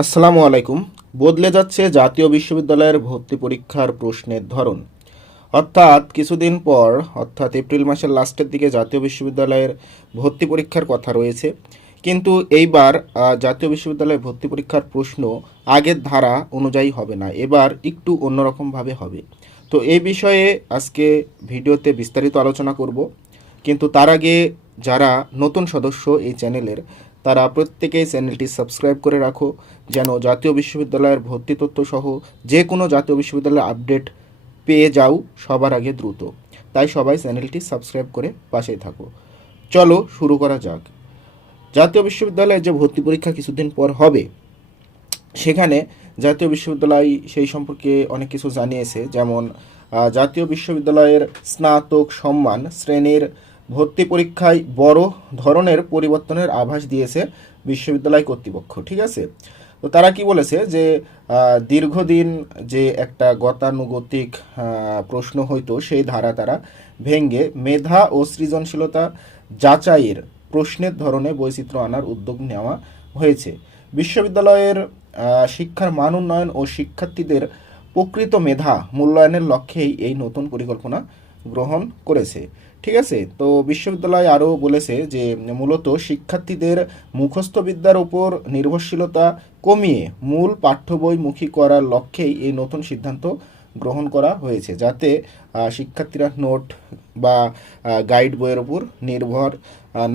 আসসালামু আলাইকুম। বদলে যাচ্ছে জাতীয় বিশ্ববিদ্যালয়ের ভর্তি পরীক্ষার প্রশ্নের ধরন। অর্থাৎ কিছুদিন পর, অর্থাৎ এপ্রিল মাসের লাস্টের দিকে জাতীয় বিশ্ববিদ্যালয়ের ভর্তি পরীক্ষার কথা রয়েছে। কিন্তু এইবার জাতীয় বিশ্ববিদ্যালয়ের ভর্তি পরীক্ষার প্রশ্ন আগের ধারা অনুযায়ী হবে না, এবার একটু অন্যরকমভাবে হবে। তো এই বিষয়ে আজকে ভিডিওতে বিস্তারিত আলোচনা করব। কিন্তু তার আগে যারা নতুন সদস্য এই চ্যানেলের, তারা প্রত্যেকেই চ্যানেলটি সাবস্ক্রাইব করে রাখো, যেন জাতীয় বিশ্ববিদ্যালয়ের ভর্তি তথ্য সহ যে কোনো জাতীয় বিশ্ববিদ্যালয়ের আপডেট পেয়ে যাও সবার আগে দ্রুত। তাই সবাই চ্যানেলটি সাবস্ক্রাইব করে পাশেই থাকো। চলো শুরু করা যাক। জাতীয় বিশ্ববিদ্যালয়ে যে ভর্তি পরীক্ষা কিছুদিন পর হবে, সেখানে জাতীয় বিশ্ববিদ্যালয় সেই সম্পর্কে অনেক কিছু জানিয়েছে। যেমন জাতীয় বিশ্ববিদ্যালয়ের স্নাতক সম্মান শ্রেণীর ভর্তি পরীক্ষায় বড় ধরনের পরিবর্তনের আভাস দিয়েছে বিশ্ববিদ্যালয় কর্তৃপক্ষ। ঠিক আছে, তো তারা কি বলেছে যে দীর্ঘদিন যে একটা গতানুগতিক প্রশ্ন হইতো, সেই ধারা তারা ভেঙে মেধা ও সৃজনশীলতা যাচাইয়ের প্রশ্নের ধরনে বৈচিত্র্য আনার উদ্যোগ নেওয়া হয়েছে। বিশ্ববিদ্যালয়ের শিক্ষার মান উন্নয়ন ও শিক্ষার্থীদের প্রকৃত মেধা মূল্যায়নের লক্ষ্যেই এই নতুন পরিকল্পনা গ্রহণ করেছে। ঠিক আছে, তো বিশ্ববিদ্যালয় আরও বলেছে যে মূলত শিক্ষার্থীদের মুখস্থ বিদ্যার উপর নির্ভরশীলতা কমিয়ে মূল পাঠ্য বইমুখী করার লক্ষ্যেই এই নতুন সিদ্ধান্ত গ্রহণ করা হয়েছে, যাতে শিক্ষার্থীরা নোট বা গাইড বইয়ের উপর নির্ভর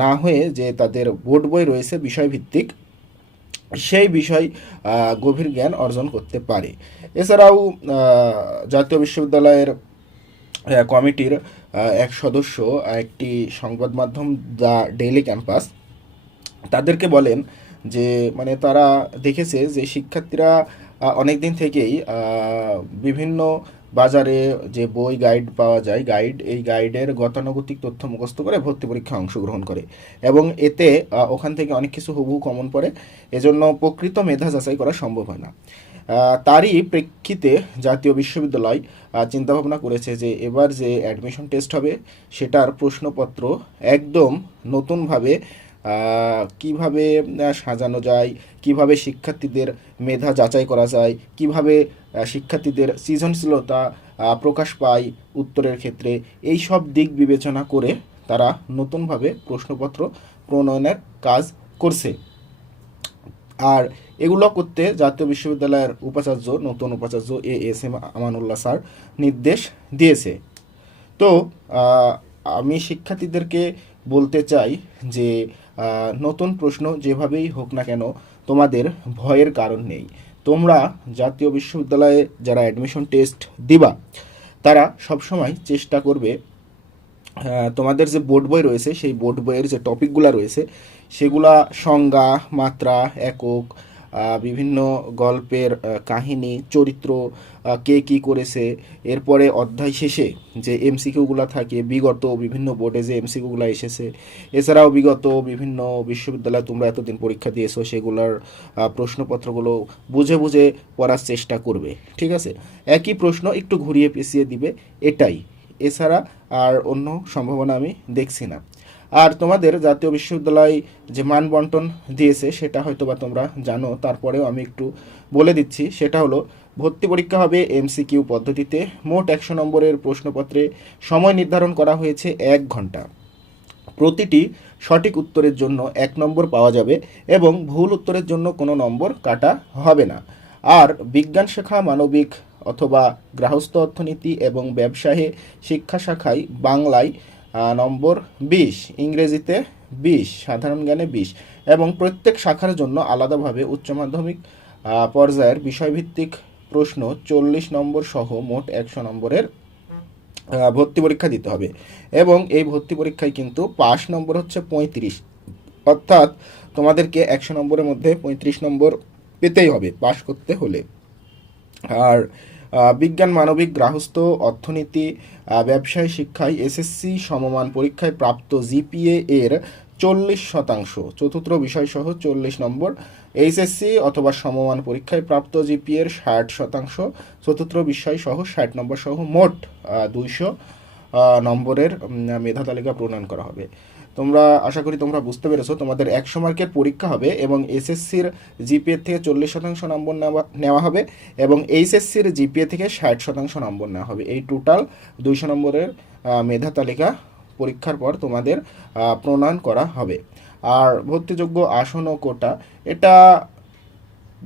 না হয়ে যে তাদের বোর্ড বই রয়েছে বিষয়ভিত্তিক, সেই বিষয় গভীর জ্ঞান অর্জন করতে পারে। এছাড়াও জাতীয় বিশ্ববিদ্যালয়ের কমিটির এক সদস্য একটি সংবাদ মাধ্যম দ্য ডেইলি ক্যাম্পাস তাদেরকে বলেন যে মানে তারা দেখেছে যে শিক্ষার্থীরা অনেক দিন থেকেই বিভিন্ন বাজারে যে বই গাইড পাওয়া যায়, এই গাইডের গতানুগতিক তথ্য মুখস্থ করে ভর্তি পরীক্ষায় অংশগ্রহণ করে, এবং এতে ওখান থেকে অনেক কিছু হুবহু কমন পড়ে। এজন্য প্রকৃত মেধা যাচাই করা সম্ভব হয় না। তারই প্রেক্ষিতে জাতীয় বিশ্ববিদ্যালয় চিন্তাভাবনা করেছে যে এবার যে অ্যাডমিশন টেস্ট হবে, সেটার প্রশ্নপত্র একদম নতুনভাবে কিভাবে সাজানো যায়, কিভাবে শিক্ষার্থীদের মেধা যাচাই করা যায়, কিভাবে শিক্ষার্থীদের সৃজনশীলতা প্রকাশ পায় উত্তরের ক্ষেত্রে, এই সব দিক বিবেচনা করে তারা নতুনভাবে প্রশ্নপত্র প্রণয়নের কাজ করছে। আর এগুলো করতে জাতীয় বিশ্ববিদ্যালয়ের নতুন উপাচার্য এস এম আমানুল্লাহ স্যার নির্দেশ দিয়েছে। তো আমি শিক্ষার্থীদেরকে বলতে চাই যে নতুন প্রশ্ন যেভাবেই হোক না কেন, তোমাদের ভয়ের কারণ নেই। তোমরা জাতীয় বিশ্ববিদ্যালয়ে যারা অ্যাডমিশন টেস্ট দিবা, তারা সবসময় চেষ্টা করবে তোমাদের যে বোর্ড বই রয়েছে, সেই বোর্ড বইয়ের যে টপিকগুলো রয়েছে, সেগুলা সংজ্ঞা, মাত্রা, একক, বিভিন্ন গল্পের কাহিনী, চরিত্র, কে কী করেছে, এরপরে অধ্যায় শেষে যে এমসিকিউগুলো থাকে, বিগত বিভিন্ন বোর্ডে যে এমসিকিউগুলো এসেছে, এছাড়াও বিগত বিভিন্ন বিশ্ববিদ্যালয়ে তোমরা এতদিন পরীক্ষা দিয়েছো, সেগুলোর প্রশ্নপত্রগুলো বুঝে বুঝে পড়ার চেষ্টা করবে। ঠিক আছে, একই প্রশ্ন একটু ঘুরিয়ে পেঁচিয়ে দিবে, এটাই। এছাড়া আর অন্য সম্ভাবনা আমি দেখছি না। আর তোমাদের জাতীয় বিশ্ববিদ্যালয় যে মান বন্টন দিয়েছে, সেটা হয়তো বা তোমরা জানো, তারপরেও আমি একটু বলে দিচ্ছি। সেটা হলো, ভর্তি পরীক্ষা হবে এমসিকিউ পদ্ধতিতে। মোট 100 নম্বরের প্রশ্নপত্রে সময় নির্ধারণ করা হয়েছে 1 ঘন্টা। প্রতিটি সঠিক উত্তরের জন্য 1 নম্বর পাওয়া যাবে এবং ভুল উত্তরের জন্য কোনো নম্বর কাটা হবে না। আর বিজ্ঞান শাখা, মানবিক অথবা গৃহস্থ অর্থনীতি এবং ব্যবসায়ী শিক্ষা শাখায় বাংলায় নম্বর 20, ইংরেজিতে 20, সাধারণ জ্ঞানে 20, এবং প্রত্যেক শাখার জন্য আলাদাভাবে উচ্চ মাধ্যমিক পর্যায়ের বিষয়ভিত্তিক প্রশ্ন 40 নম্বর সহ মোট 100 নম্বরের ভর্তি পরীক্ষা দিতে হবে। এবং এই ভর্তি পরীক্ষায় কিন্তু পাস নম্বর হচ্ছে 35, অর্থাৎ তোমাদেরকে 100 নম্বরের মধ্যে 35 নম্বর পেতেই হবে পাস করতে হলে। আর বিজ্ঞান, মানবিক, গৃহস্থ অর্থনীতি, ব্যবসায় শিক্ষায় এসএসসি সমমান পরীক্ষায় প্রাপ্ত জিপিএ এর 40%, চতুর্থ বিষয়সহ 40 নম্বর, এইচএসসি অথবা সমমান পরীক্ষায় প্রাপ্ত জিপিএর 60%, চতুর্থ বিষয়সহ 60 নম্বর সহ মোট 200 নম্বরের মেধা তালিকা প্রণয়ন করা হবে। তোমরা আশা করি তোমরা বুঝতে পেরেছো। তোমাদের 100 মার্কের পরীক্ষা হবে এবং এসএসসির জিপিএ থেকে 40% নম্বর নেওয়া হবে এবং এইচএসসির জিপিএ থেকে 60% নম্বর নেওয়া হবে। এই টোটাল 200 নম্বরের মেধা তালিকা পরীক্ষার পর তোমাদের প্রণয়ন করা হবে। আর ভর্তিযোগ্য আসন ও কোটা এটা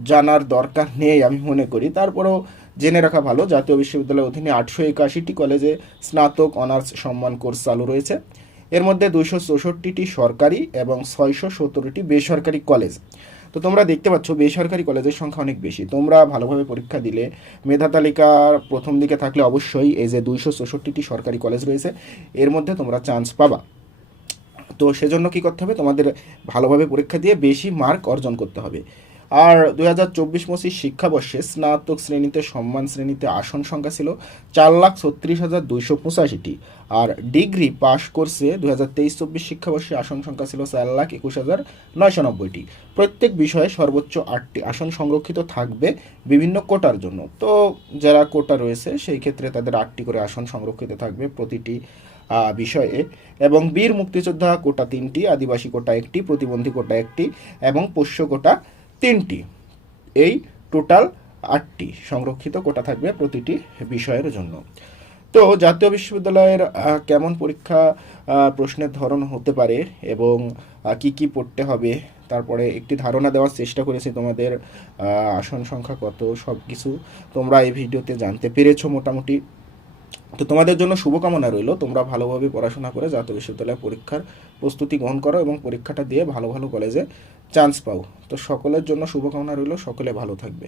জানার দরকার নেই আমি মনে করি, তারপরেও জেনে রাখা ভালো। জাতীয় বিশ্ববিদ্যালয়ের অধীনে 881টি কলেজে স্নাতক অনার্স সম্মান কোর্স চালু রয়েছে। এর মধ্যে 264টি সরকারি এবং 617টি বেসরকারি কলেজ। তো তোমরা দেখতে পাচ্ছ বেসরকারি কলেজের সংখ্যা অনেক বেশি। তোমরা ভালোভাবে পরীক্ষা দিলে মেধা তালিকার প্রথম দিকে থাকলে অবশ্যই এই যে 264টি সরকারি কলেজ রয়েছে এর মধ্যে তোমরা চান্স পাবা। তো সেজন্য কি করতে হবে, তোমাদের ভালোভাবে পরীক্ষা দিয়ে বেশি মার্ক অর্জন করতে হবে। আর 2024-25 শিক্ষাবর্ষে স্নাতক শ্রেণীতে সম্মান শ্রেণীতে আসন সংখ্যা ছিল 4,36,285টি। আর ডিগ্রি পাশ কোর্সে 2023-24 শিক্ষাবর্ষে আসন সংখ্যা ছিল 4,21,990টি। প্রত্যেক বিষয়ে সর্বোচ্চ 8টি আসন সংরক্ষিত থাকবে বিভিন্ন কোটার জন্য। তো যারা কোটা রয়েছে সেই ক্ষেত্রে তাদের 8টি করে আসন সংরক্ষিত থাকবে প্রতিটি বিষয়ে। এবং বীর মুক্তিযোদ্ধা কোটা 3টি, আদিবাসী কোটা 1টি, প্রতিবন্ধী কোটা 1টি এবং পোষ্য কোটা 3টি। এই টোটাল 8টি সংরক্ষিত কোটা থাকবে প্রতিটি বিষয়ের জন্য। তো জাতীয় বিশ্ববিদ্যালয়ের কেমন পরীক্ষা প্রশ্নের ধরন হতে পারে এবং কি কি পড়তে হবে, তারপরে একটি ধারণা দেওয়ার চেষ্টা করেছি তোমাদের। আসন সংখ্যা কত, সব কিছু তোমরা এই ভিডিওতে জানতে পেরেছো মোটামুটি। তো তোমাদের জন্য শুভকামনা রইল, তোমরা ভালোভাবে পড়াশোনা করে জাতীয় বিশ্ববিদ্যালয় পরীক্ষার প্রস্তুতি গ্রহণ করো এবং পরীক্ষাটা দিয়ে ভালো ভালো কলেজে চান্স পাও। তো সকলের জন্য শুভকামনা রইল, সকলে ভালো থাকবে।